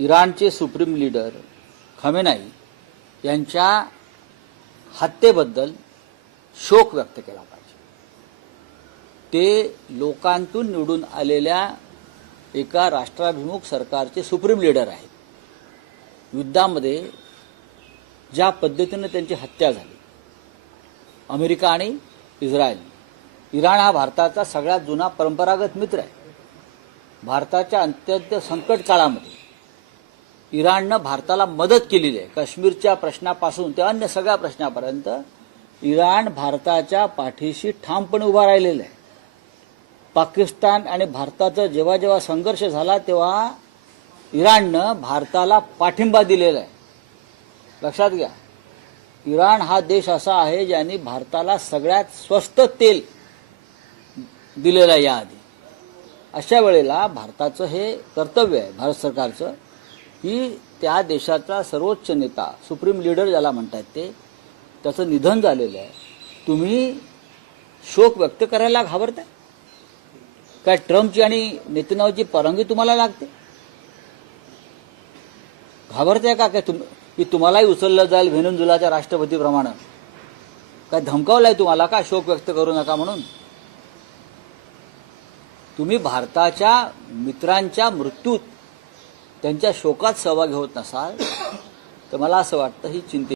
इराणचे supreme leader खमेनाई यांच्या हत्येबद्दल शोक व्यक्त केला पाहिजे। ते लोकांतून निवडून आलेल्या एका राष्ट्राभिमुख सरकारचे सुप्रीम लीडर आहेत। युद्धामध्ये ज्या पद्धतीने त्यांची हत्या झाली, अमेरिका आणि इस्रायल, इराण हा भारताचा सगळ्यात जुना परंपरागत मित्र आहे। भारताच्या अत्यंत संकट काळामध्ये इराणनं भारताला मदत केलेली आहे। काश्मीरच्या प्रश्नापासून ते अन्य सगळ्या प्रश्नापर्यंत इराण भारताच्या पाठीशी ठामपणे उभा राहिलेला आहे। पाकिस्तान आणि भारताचा जेव्हा जेव्हा संघर्ष झाला तेव्हा इराणनं भारताला पाठिंबा दिलेला आहे। लक्षात घ्या, इराण हा देश असा आहे ज्यांनी भारताला सगळ्यात स्वस्त तेल दिलेलं आहे याआधी। अशा वेळेला भारताचं हे कर्तव्य आहे, भारत सरकारचं, की त्या देशाचा सर्वोच्च नेता, सुप्रीम लीडर ज्याला म्हणतात ते, त्याचं निधन झालेलं आहे। तुम्ही शोक व्यक्त करायला घाबरताय काय? ट्रम्पची आणि नेतन्याहूची परवानगी तुम्हाला लागते? घाबरताय का की तुम्हालाही उचललं जाईल व्हेनेझुएलाच्या राष्ट्रपतीप्रमाणे? काय धमकावलंय तुम्हाला का शोक व्यक्त करू नका म्हणून? तुम्ही भारताच्या मित्रांच्या मृत्यूत त्यांच्या शोकात सहभागी होत नसाल तर मला असं वाटतं ही चिंता